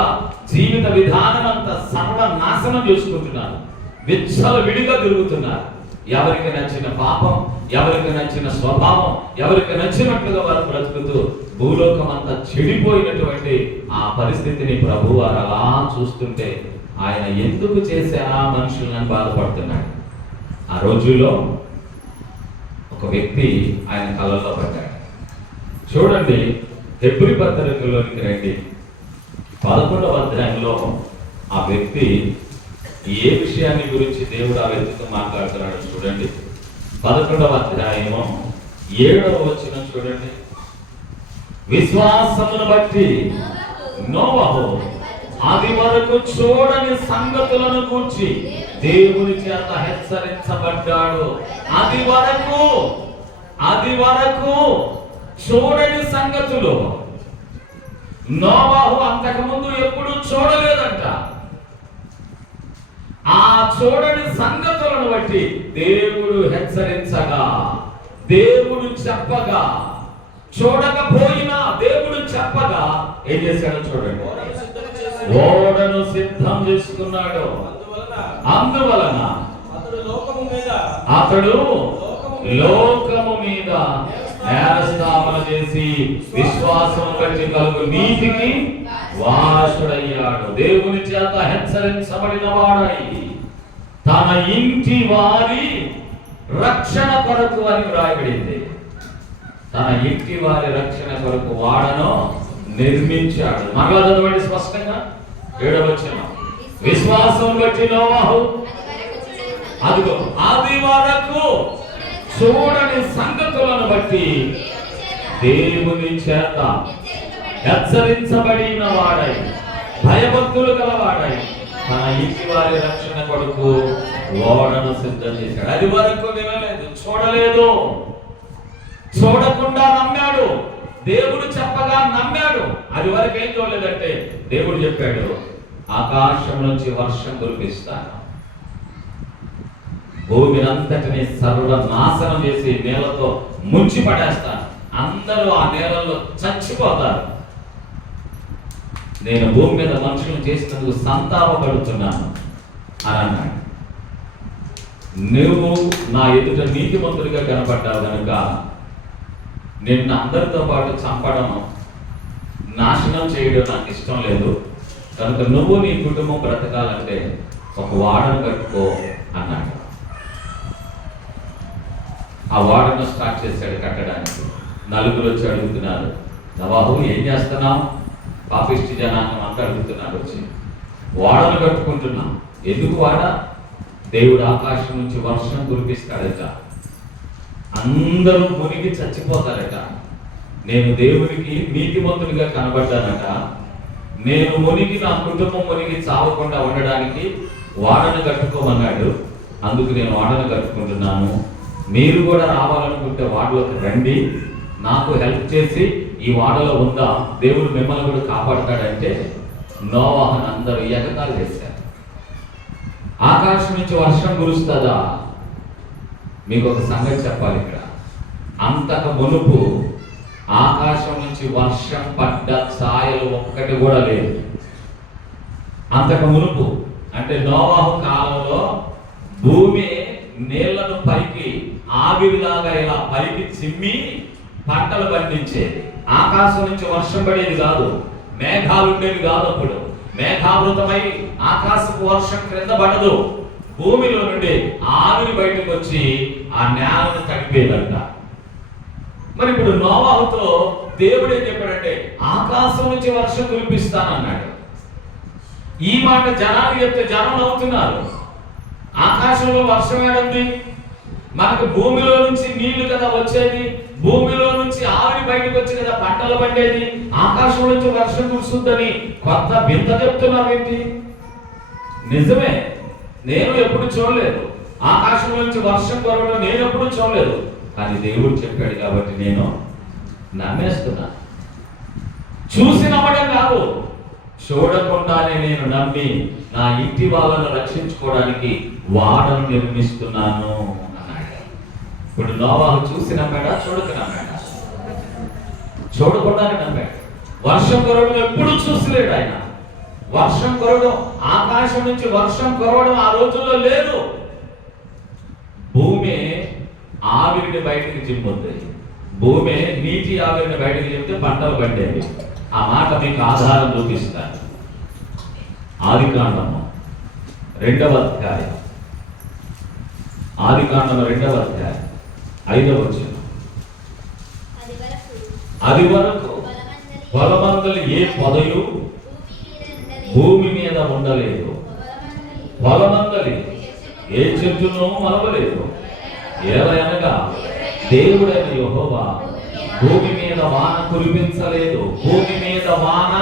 జీవిత విధానం అంతా సర్వనాశనం చేసుకుంటున్నారు, విచ్చల విడిగా తిరుగుతున్నారు. ఎవరికి నచ్చిన పాపం, ఎవరికి నచ్చిన స్వభావం, ఎవరికి నచ్చినట్లుగా వారు బ్రతుకుతూ భూలోకం అంతా చెడిపోయినటువంటి ఆ పరిస్థితిని ప్రభువు వారు అలా చూస్తుంటే ఆయన ఎందుకు చేశారా మనుషులను బాధపడుతున్నాడు. ఆ రోజుల్లో ఒక వ్యక్తి ఆయన కళ్ళల్లో పడ్డాడు. చూడండి, హెబ్రీ పత్రికలోనికి రండి. 11వ అధ్యాయంలో ఆ వ్యక్తి ఏ విషయాన్ని గురించి దేవుడు ఆ వ్యక్తితో మాట్లాడుతున్నాడు చూడండి. 11వ అధ్యాయము 7వ వచనం చూడండి. విశ్వాసమును బట్టి నోవహు అది వరకు చూడని సంగతులను గూర్చి దేవుని చేత హెచ్చరించబడ్డాడు. అది వరకు చూడని సంగతులు నోవహు అంతకుముందు ఎప్పుడు చూడలేదంట. ఆ చూడని సంగతులను బట్టి దేవుడు హెచ్చరించగా, దేవుడు చెప్పగా, చూడకపోయినా దేవుడు చెప్పగా ఏం చేశాడో చూడండి. ఓడను సిద్ధం చేసుకున్నాడు. అందువలన అతడు లోకము మీద నేరస్థాపన చేసి విశ్వాసం బట్టి కలుగు నీతికి వారసుడయ్యాడు. దేవుని చేత హెచ్చరించబడిన వాడై తన ఇంటి వారి రక్షణ కొరకు అని వ్రాయబడింది. తన ఇంటి వారి రక్షణ కొరకు వాడను నిర్మించాడు. మరలా చదవండి స్పష్టంగా 7వ వచనం. విశ్వాసం బట్టి నోవాహు అదిగో అది వరకు చూడని సంగతులను బట్టి దేవుని చేత హెచ్చరించబడిన వాడై భయభక్తులు గలవాడై తన ఇంటి వారి రక్షణ కొరకు ఓడను సిద్ధం చేశాడు. అది వరకు వినలేదు, చూడలేదు, చూడకుండా నమ్మాడు. దేవుడు చెప్పగా నమ్మాడు. అది వరకు ఏం చూడలేదంటే దేవుడు చెప్పాడు, ఆకాశం నుంచి వర్షం కురిపిస్తాను, భూమిని అంతటిని సర్వనాశనం చేసి నేలతో ముంచి పడేస్తాను, అందరూ ఆ నేలలో చచ్చిపోతారు, నేను భూమి మీద మనుషులను చేసినందుకు సంతాపపడుతున్నాను అని అన్నాడు. నువ్వు నా ఎదుట నీతిమంతుడిగా కనపడ్డావు కనుక నిన్ను అందరితో పాటు చంపడం, నాశనం చేయడం నాకు ఇష్టం లేదు కనుక నువ్వు నీ కుటుంబం బ్రతకాలంటే ఒక వాడను కట్టుకో అన్నాడు. ఆ వాడను స్టార్ట్ చేశాడు కట్టడానికి. నలుగురు వచ్చి అడుగుతున్నారు, నవాహు ఏం చేస్తున్నావు? పాపిష్టి జనాంగం అంతా అడుగుతున్నాడు వచ్చి. వాడను కట్టుకుంటున్నాం. ఎందుకు వాడ? దేవుడు ఆకాశం నుంచి వర్షం కురిపిస్తాడట, అందరూ మునిగి చచ్చిపోతారట, నేను దేవునికి నీతిమంతునిగా కనబడ్డానట, నేను మునిగి నా కుటుంబం మునిగి చావకుండా ఉండడానికి వాడను కట్టుకోమన్నాడు, అందుకు నేను వాడను కట్టుకుంటున్నాను, మీరు కూడా రావాలనుకుంటే వాడలోకి రండి, నాకు హెల్ప్ చేసి ఈ వాడలో ఉందా, దేవుడు మిమ్మల్ని కూడా కాపాడతాడంటే నోవాహును అందరూ ఎగతాళి చేశారు. ఆకాశం నుంచి వర్షం కురుస్తుందా? మీకు ఒక సంగతి చెప్పాలి. ఇక్కడ అంతకు మునుపు ఆకాశం నుంచి వర్షం పడ్డ ఛాయలు ఒక్కటి కూడా లేదు. అంతకు మునుపు అంటే నోవాహు కాలంలో భూమి నీళ్లను పైకి ఆవిరిలాగా ఇలా పైకి చిమ్మి పంటలు పండించేది. ఆకాశం నుంచి వర్షం పడేది కాదు, మేఘాలు ఉండేవి కాదు. అప్పుడు మేఘావృతమై ఆకాశపు వర్షం క్రింద పడదు, భూమిలో నుండి ఆవిరి బయటకు వచ్చి ఆ నేలను తడిపేదంట. మరి ఇప్పుడు నోవాహుతో దేవుడు ఏం చెప్పాడంటే ఆకాశం నుంచి వర్షం కురిపిస్తానన్నాడు. ఈ మాట జనాలు చెప్తే జనం నవ్వుతున్నారు. ఆకాశంలో వర్షం ఏడుంది? మనకు భూమిలో నుంచి నీళ్లు కదా వచ్చేది, భూమిలో నుంచి ఆవిరి బయటకు వచ్చి కదా పంటలు పండేది, ఆకాశం నుంచి వర్షం కురుస్తుందని కొత్త వింత చెప్తున్నావేంటి? నిజమే, నేను ఎప్పుడు చూడలేదు, ఆకాశం నుంచి వర్షం కురవడం నేను ఎప్పుడు చూడలేదు, కానీ దేవుడు చెప్పాడు కాబట్టి నేను నమ్మేస్తున్నా. చూసి నమ్మడం కాదు, చూడకుండానే నేను నమ్మి నా ఇంటి వాళ్ళను రక్షించుకోవడానికి వాడను నిర్మిస్తున్నాను అన్నాడు. ఇప్పుడు నోవాహు చూసి నమ్మాడా? చూడక నమ్మాడా? చూడకుండానే నమ్మాడు. వర్షం కురవడం ఎప్పుడు చూసలేడు ఆయన. వర్షం కురవడం, ఆకాశం నుంచి వర్షం కురవడం ఆ రోజుల్లో లేదు. భూమి ఆవిరిని బయటికి చిమ్ముద్ది, భూమి నీటి ఆవిరిని బయటికి చెప్తే పంటలు పండేవి. ఆ మాట మీకు ఆధారం చూపిస్తాను. ఆదికాండము 2వ అధ్యాయం, ఆదికాండము 2వ అధ్యాయం 5వ వచనం. అది వరకు పొలమందలి ఏ పొదయు భూమి మీద ఉండలేదు, పొలమందలి ఏ చెట్టును మలవలేదు. ఏలయనగా దేవుడైన యెహోవా భూమి మీద వాన కురిపించలేదు, భూమి మీద వాన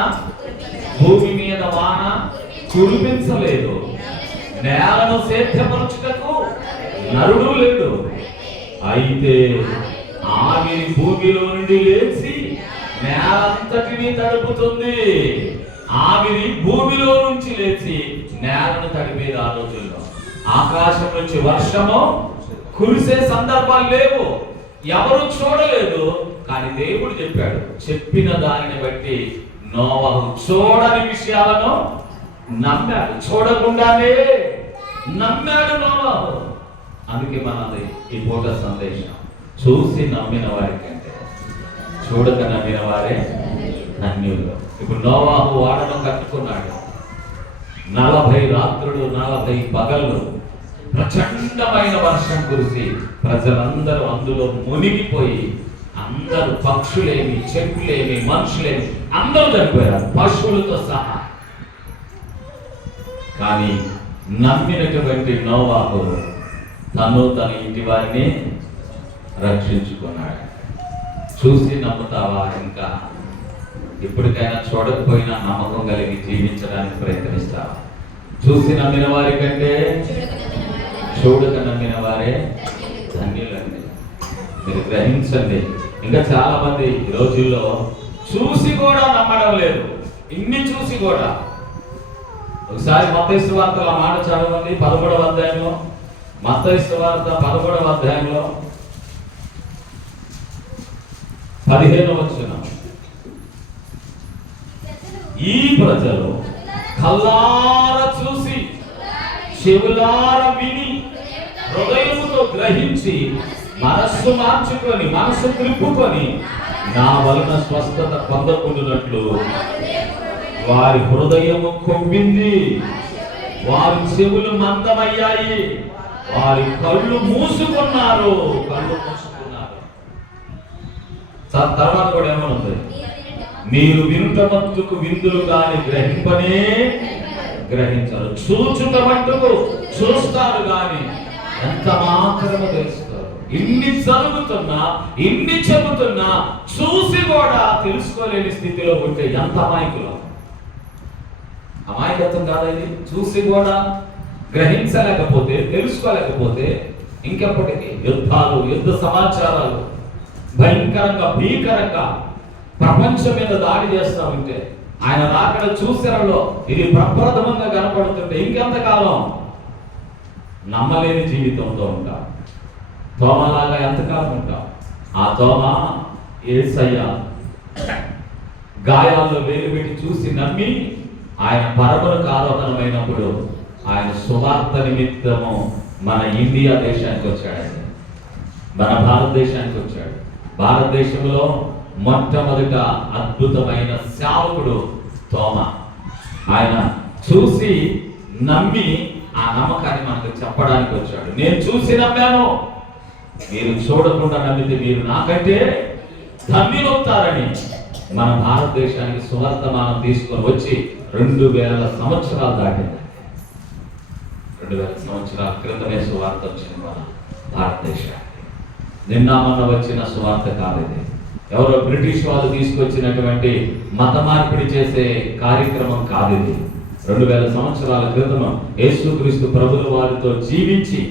కురిపించలేదు, నేలను సేద్యపరచుటకు నరుడు లేడు. అయితే ఆవిరి భూమిలో నుండి లేచి నేలంతటిని తడుపుతుంది. ఆవిరి భూమిలో నుంచి లేచి నేలను తడిపేది. ఆ రోజుల్లో ఆకాశం నుంచి వర్షము కురిసే సందర్భాలు లేవు, ఎవరు చూడలేదు. కానీ దేవుడు చెప్పాడు, చెప్పిన దానిని బట్టి నోవాహు చూడని విషయాలను నమ్మాడు, చూడకుండానే నమ్మాడు నోవాహు. అందుకే మనది ఈ పూట సందేశం, చూసి నమ్మిన వారి కంటే చూడక నమ్మిన వారే ధన్యులు. ఇప్పుడు నోవాహు వాడను కట్టుకున్నాడు. 40 రాత్రులు 40 పగళ్ళు ప్రచండమైన వర్షం కురిసి ప్రజలందరూ అందులో మునిగిపోయి, అందరూ పక్షులేమి, చెట్లేమి, మనుషులేమి అందరూ చనిపోయారు, పశువులతో సహా. కానీ నమ్మినటువంటి నోవాహు తన ఇంటి వారిని రక్షించుకున్నాడు. చూసి నమ్ముతావా? ఇంకా ఇప్పటికైనా చూడకపోయినా నమ్మకం కలిగి జీవించడానికి ప్రయత్నిస్తావా? చూసి నమ్మిన వారి కంటే చూడక నమ్మిన వారే ధన్యులండి. మీరు గ్రహించండి. ఇంకా చాలా మంది ఈ రోజుల్లో చూసి కూడా నమ్మడం లేదు. ఇన్ని చూసి కూడా. ఒకసారి మత్తయి సువార్తల మాట చదవండి, 11వ అధ్యాయంలో. మత్తయి సువార్త 11వ అధ్యాయంలో 15వ వచనం. ఈ ప్రజలు కళ్ళార చూసి చెవులార విని హృదయముతో గ్రహించి మనస్సు మార్చుకొని మనస్సు త్రిప్పుకొని నా వలన స్వస్థత పొందకుండానట్లు వారి హృదయము కొవ్వింది, వారి చెవులు మందమయ్యాయి, వారి కళ్ళు మూసుకున్నారు. తర్వాత కూడా ఏమనుంది? మీరు వినుట మట్టుకు విందులు గాని గ్రహింపనే గ్రహించరు, చూచుట మట్టుకు చూస్తారు గాని ఎంత మాత్రము తెలుస్తారు. ఇన్ని జరుగుతున్నా, ఇన్ని చెబుతున్నా చూసి కూడా తెలుసుకోలేని స్థితిలో ఉంటే ఎంత అమాయకులు. అమాయకత్వం కాదా ఇది? చూసి కూడా గ్రహించలేకపోతే, తెలుసుకోలేకపోతే ఇంకెప్పటికీ యుద్ధాలు, యుద్ధ సమాచారాలు భయంకరంగా, భీకరంగా ప్రపంచం మీద దాడి చేస్తా ఉంటే, ఆయన రాకడ చూసేలో ఇది ప్రప్రథమంగా కనపడుతుంటే ఇంకెంతకాలం నమ్మలేని జీవితంతో ఉంటాం. తోమలాగా ఎంతకాలం ఉంటాం? ఆ తోమ యేసయ్య గాయాల్లో వేలు పెట్టి చూసి నమ్మి ఆయన పరములకు ఆరోహణమైనప్పుడు ఆయన సువార్త నిమిత్తము మన ఇండియా దేశానికి వచ్చాడు, మన భారతదేశానికి వచ్చాడు. భారతదేశంలో మొట్టమొదట అద్భుతమైన సేవకుడు తోమ. ఆయన చూసి నమ్మి ఆ నమ్మకాన్ని మనకు చెప్పడానికి వచ్చాడు. నేను చూసి నమ్మాను, మీరు చూడకుండా నమ్మితే మీరు నాకంటే ధన్యులవుతారని మన భారతదేశానికి సువర్తమానం తీసుకొని వచ్చి 2000 సంవత్సరాలు దాటింది. 2000 సంవత్సరాల క్రితమే సువార్త వచ్చింది మన భారతదేశానికి. నిన్న మొన్న వచ్చిన సువార్త కాదు ఇది. ఎవరో బ్రిటిష్ వాళ్ళు తీసుకొచ్చినటువంటి మత మార్పిడి చేసే కార్యక్రమం కాదు ఇది. 2000 సంవత్సరాల క్రితం యేసుక్రీస్తు ప్రభుల వారితో జీవించి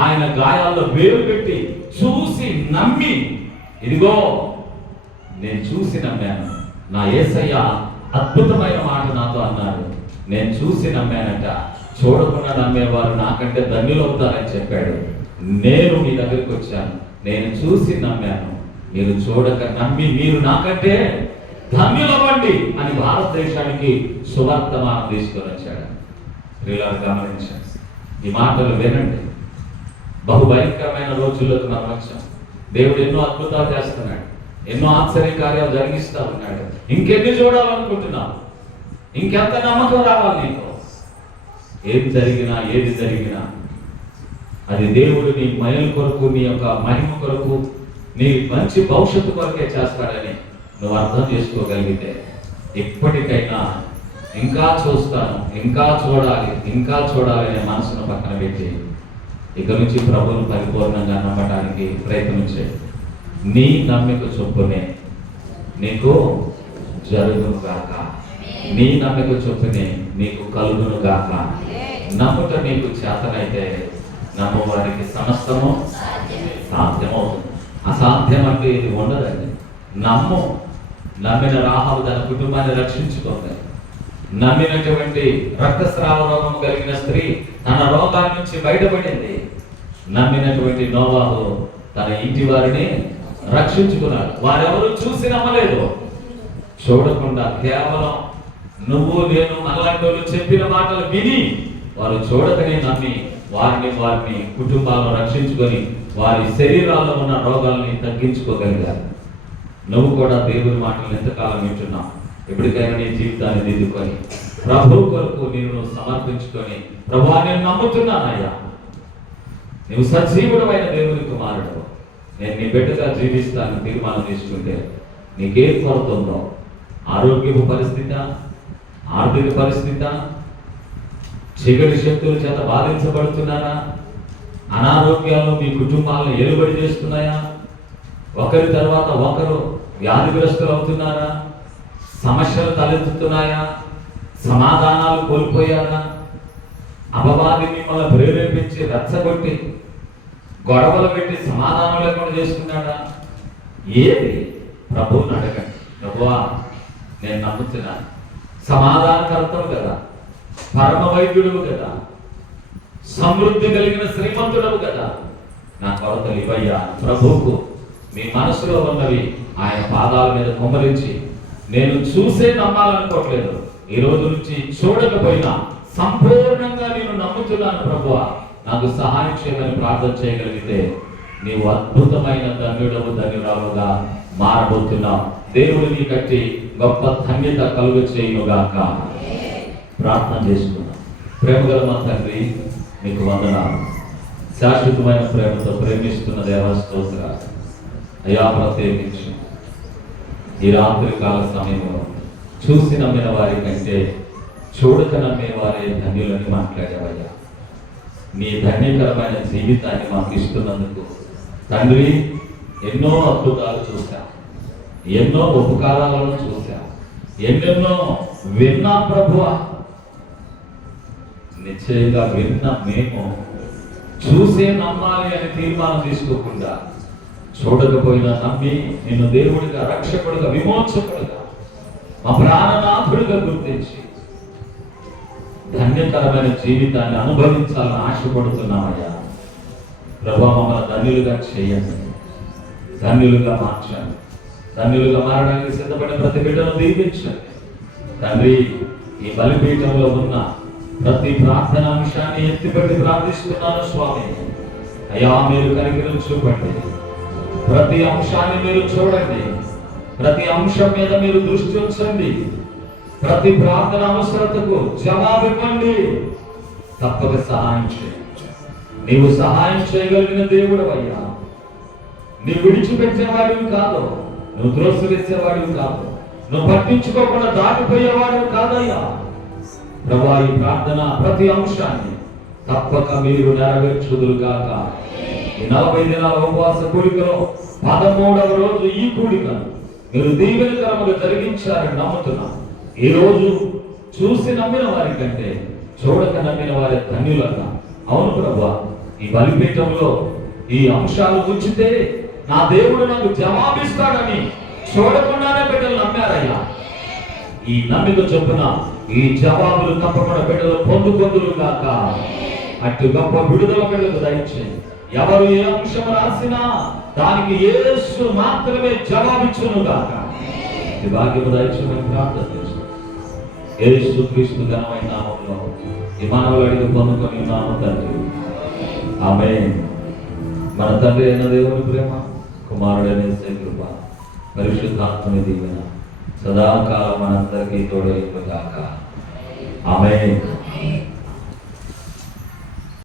ఆయన గాయాల్లో వేలు పెట్టి చూసి నమ్మి, ఇదిగో నేను చూసి నమ్మాను, నా యేసయ్య అద్భుతమైన మాట నాతో అన్నాడు, నేను చూసి నమ్మానట, చూడకుండా నమ్మేవారు నాకంటే ధన్యులవుతారని చెప్పాడు. నేను మీ దగ్గరికి వచ్చాను, నేను చూసి నమ్మాను, మీరు చూడక నమ్మి మీరు నాకంటే ధన్యులవ్వండి అని భారతదేశానికి సువర్తమానం తీసుకొని వచ్చాడు. స్త్రీలను గమనించండి, ఈ మాటలు వినండి. బహుభయంకరమైన రోజుల్లోకి మనం వచ్చాం. దేవుడు ఎన్నో అద్భుతాలు చేస్తున్నాడు, ఎన్నో ఆశ్చర్య కార్యాలు జరిగిస్తా ఉన్నాడు. ఇంకెన్ని చూడాలనుకుంటున్నావు? ఇంకెంత నమ్మకం రావాలి నీకు? ఏది జరిగినా అది దేవుడు నీ మహిమ కొరకు, నీ యొక్క మహిమ కొరకు, నీ మంచి భవిష్యత్తు కొరకే చేస్తాడని నువ్వు అర్థం చేసుకోగలిగితే ఇప్పటికైనా ఇంకా చూస్తాను, ఇంకా చూడాలి అనే మనసును పక్కన పెట్టి ఇక నుంచి ప్రభువును పరిపూర్ణంగా నమ్మటానికి ప్రయత్నించే. నీ నమ్మిక చొప్పునే నీకు జరుగును గాక, నీ నమ్మిక చొప్పునే నీకు కలుగును గాక. నమ్ముట నీకు చేతనైతే నమ్మవారికి సమస్తము సాధ్యమవుతుంది. అసాధ్యం అంటే ఇది ఉండదండి. నమ్మిన రాహాబు తన కుటుంబాన్ని రక్షించుకుంది. నమ్మినటువంటి రక్తస్రావ రోగం కలిగిన స్త్రీ తన రోగాల నుంచి బయటపడింది. నమ్మినటువంటి నోవాహు తన ఇంటి వారిని రక్షించుకున్నాడు. వారెవరు చూసి నమ్మలేదు, చూడకుండా కేవలం నువ్వు నేను మనలాంటి వాళ్ళు చెప్పిన మాటలు విని వారు చూడకనే నమ్మి వారిని కుటుంబాలను రక్షించుకొని వారి శరీరాల్లో ఉన్న రోగాల్ని తగ్గించుకోగలిగారు. నువ్వు కూడా దేవుని మాటలు ఎంతకాలం వింటున్నావు? ఎప్పటికైనా నీ జీవితాన్ని దిద్దుకొని ప్రభు కొరకు నేను సమర్పించుకొని, ప్రభువా నేను నమ్ముతున్నానయ్యా, నువ్వు సజీవుడమైన దేవుని కుమారుడు, నేను నీ బిడ్డగా జీవిస్తాను తీర్మానం తీసుకుంటే నీకే కొరత ఉందో, ఆరోగ్యపు పరిస్థితి, ఆర్థిక పరిస్థితి, చీకటి శక్తుల చేత బాధించబడుతున్నారా? అనారోగ్యాలు మీ కుటుంబాలను ఏలుబడి చేస్తున్నాయా? ఒకరి తర్వాత ఒకరు వ్యాధిగ్రస్తులు అవుతున్నారా? సమస్యలు తలెత్తుతున్నాయా? సమాధానాలు కోల్పోయారా? అపవాది మిమ్మల్ని ప్రేరేపించి రెచ్చగొట్టి గొడవలు పెట్టి సమాధానం లేకుండా చేసుకున్నాడా? ఏది? ప్రభువుని అడగండి. ప్రభువా, నేను నమ్ముతున్నాను, సమాధానకర్తవు కదా, పరమ వైద్యుడు కదా, సమృద్ధి కలిగిన శ్రీమంతుడవు కదా, నా కొరతలు ఇవయ్యా. ప్రభువుకు మీ మనసులో ఉన్నవి ఆయన పాదాల మీద కుమ్మరించి, నేను చూసే నమ్మాలనుకోవట్లేదు, ఈ రోజు నుంచి చూడకపోయినా సంపూర్ణంగా నేను నమ్ముతున్నాను ప్రభువా, నాకు సహాయం చేయమని ప్రార్థన చేయగలిగితే నీవు అద్భుతమైన ధన్యుడవు, ధన్యురాలుగా మారబోతున్నావు. దేవుడు నీ కట్టి గొప్ప ధన్యత కలుగ చేయునుగాక. ప్రార్థన చేసుకున్నాం. ప్రేమగల మా తండ్రి, మీకు వందనాలు. శాశ్వతమైన ప్రేమతో ప్రేమిస్తున్న దేవా స్తోత్రాలు అయ్యా. ప్రత్యేకించి ఈ రాత్రి కాల సమయంలో చూసి నమ్మిన వారి కంటే చూడక నమ్మే వారే ధన్యులని మాట్లాడేవయ్యా. నీ ధన్యకరమైన జీవితాన్ని మాకు ఇస్తున్నందుకు తండ్రి, ఎన్నో అద్భుతాలు చూశాం, ఎన్నో ఉపకారాలను చూశాం, ఎన్నెన్నో విన్నా ప్రభువా. నిశ్చయంగా విన్న మేము చూసే నమ్మాలి అని తీర్మానం తీసుకోకుండా, చూడకపోయినా నమ్మి నిన్ను దేవుడిగా, రక్షకుడిగా, విమోచకుడిగా, మా ప్రాణనాథుడిగా గుర్తించి ధన్యకరమైన జీవితాన్ని అనుభవించాలని ఆశపడుతున్నామయ్యా. ప్రభా, మమ్మల్ని ధన్యులుగా చేయండి, ధన్యులుగా మార్చండి, ధన్యులుగా మారడానికి సిద్ధపడిన ప్రతి బిడ్డను దీవించండి తండ్రి. ఈ బలిపీఠంలో ఉన్న ప్రతి ప్రార్థన అంశాన్ని ఎత్తిపెట్టి ప్రార్థిస్తున్నాను స్వామి. అయ్యా, మీరు కనికరం చూపండి, ప్రతి అంశాన్ని మీరు చూడండి, ప్రతి అంశం మీద మీరు దృష్టి ఉంచండి, ప్రతి ప్రార్థన అవసరతకు జవాబివ్వండి. తప్పక సహాయం చేయండి. నీవు సహాయం చేయగలిగిన దేవుడు అయ్యా. నీవు విడిచిపెట్టేవాడివి కాదు, నువ్వు త్రోసివేసేవాడివి కాదు, నువ్వు పట్టించుకోకుండా దాటిపోయేవాడివి కాదయ్యా. ప్రభా, ఈ ప్రార్థన ప్రతి అంశాన్ని తప్పక మీరు నెరవేర్చుదురుగాక. ఈ 40 దినాల ఉపవాస కూడికలో 13వ రోజు ఈ కూడికను మీరు దీవెనకరముగా జరిగించారని నమ్ముతున్నాను. ఈ రోజు చూసి నమ్మిన వారి కంటే చూడక నమ్మిన వారి ధన్యులన్నా. అవును ప్రభువా, ఈ బలిపీఠంలో ఈ అంశాలు ఉంచితే నా దేవుడు నాకు జవాబిస్తాడని చూడకుండానే బిడ్డలు నమ్మారయ్యా. ఈ నమ్మిక చొప్పున ఈ జవాబులు తప్పకుండా బిడ్డలు పొందుకొందురు గాక. అటు గొప్ప విడుదల బిడ్డలు దయచేయండి. ఎవరు ఏ అంశం రాసినా దానికి యేసు మాత్రమే జవాబిచ్చును గాక. ఈ భాగ్యము దయచేయమని ప్రార్థన చేస్తున్నాను. యేసు క్రీస్తు ఘనమైన నామములో ఈ మానవులు అడిగి పొందుకొని ఉన్నాము తండ్రి. ఆమేన్. మన తండ్రి అయిన దేవుని ప్రేమ, కుమారుడైన యేసు కృప, పరిశుద్ధాత్మని దీవెన సదాకాలం మనందరికీ తోడైన గాక. ఆమేన్.